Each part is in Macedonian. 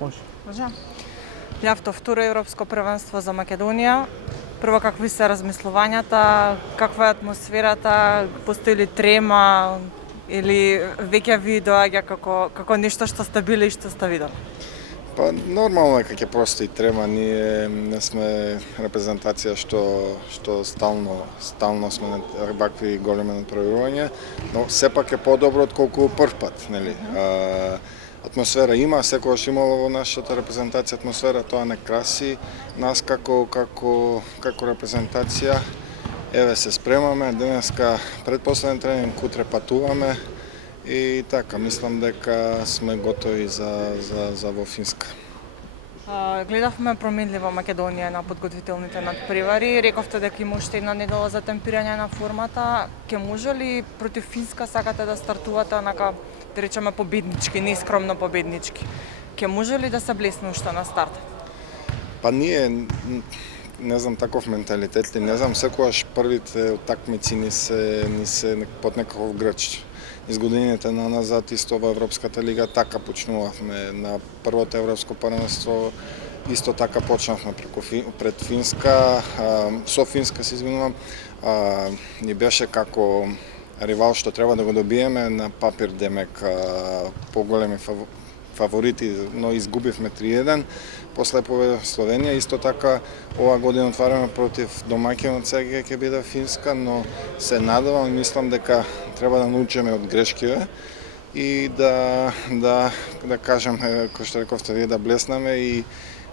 Може. Може. Бяхте второ европско првенство за Македонија. Прво, какви се размислувањата, каква е атмосферата, постои ли трема или веќе ви доаѓа како нешто што сте били и што сте видели? Па нормално е кога ќе постои трема, ние не сме репрезентација што стално сме на вакви големи натпреварувања, но сепак е подобро отколку прв пат, нели? Атмосфера има, секогаш имало во нашата репрезентација атмосфера, тоа не краси нас како репрезентација. Еве се спремаме, денеска предпоследен тренинг, утре патуваме и така, мислам дека сме готови за во Финска. Гледавме променлива Македонија на подготвителните надпревари. Рековте дека има уште една недела за темпирање на формата. Ке може ли против Финска сакате да стартувате онака, да речеме победнички, не скромно победнички? Ке може ли да се блесне уште на старт? Па ние не знам таков менталитет ли, не знам, секогаш првите утакмици ни се под некаков грч. Из годините на назад исто во Европската лига така почнувавме. На првото европско првенство исто така почнавме пред Финска, со Финска се извинувам, ни беше како ривал што треба да го добиеме на папир, демек поголеми фаворити, но изгубивме 3-1. После победа Словенија, исто така ова година отвараме против домаќинот сега ќе биде Финска, но се надевам и мислам дека треба да научиме од грешките и да кажем, кој што рековте вие, да блеснеме и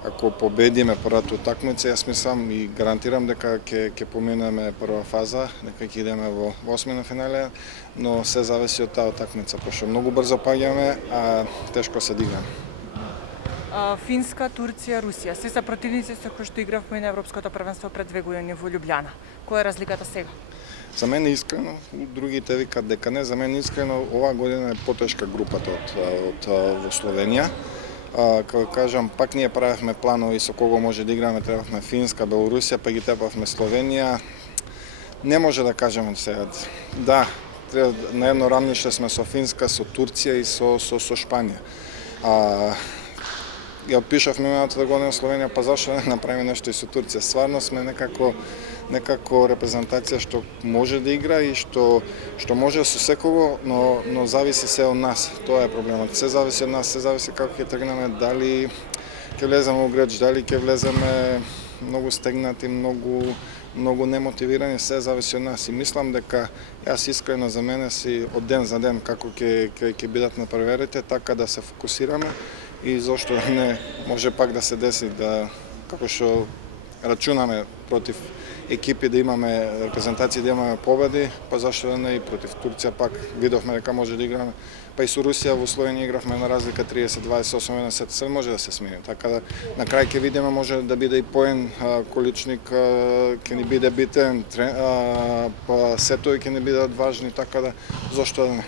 ако победиме првата утакмица, јас мислам и гарантирам дека ќе поминеме прва фаза, дека ќе идеме во осмина финале, но се зависи од таа утакмица, пошто многу брзо паѓаме, а тешко се дигаме. Финска, Турција, Русија. Се се противници со кои што игравме на Европското првенство пред 2 години во Љубљана. Која е разликата сега? За мене искрено, другите викат дека не, за мене искрено оваа година е потешка групата од во Словенија. Како кажам, пак ние правевме планови со кого може да играме, требавме Финска, Белорусија, па ги тепавме Словенија. Не може да кажеме сега. Да, на едно рамниште сме со Финска, со Турција и со Шпанија. Ја отпишавме минатата година Словенија, па зашто не направиме нешто и со Турција? Стварно сме некако репрезентација што може да игра и што може со секого, но зависи се од нас. Тоа е проблемот. Се зависи од нас, се зависи како ќе тргнеме, дали ќе влеземе во греч, дали ќе влеземе многу стегнати, многу немотивирани, се зависи од нас. И мислам дека јас искрено за мене си од ден за ден како ќе бидат на проверите, така да се фокусираме и зошто не може пак да се деси да како што рачунаме против екипи да имаме репрезентации, да имаме победи, па зашто да не и против Турција пак видовме дека може да играме. Па и со Русија во Словенија игравме на разлика 30-28, се може да се смени. Така да на крај ќе видиме, може да биде и поен количник, ќе ни биде битен, па сето ќе ни бидат важни, така да зошто да не.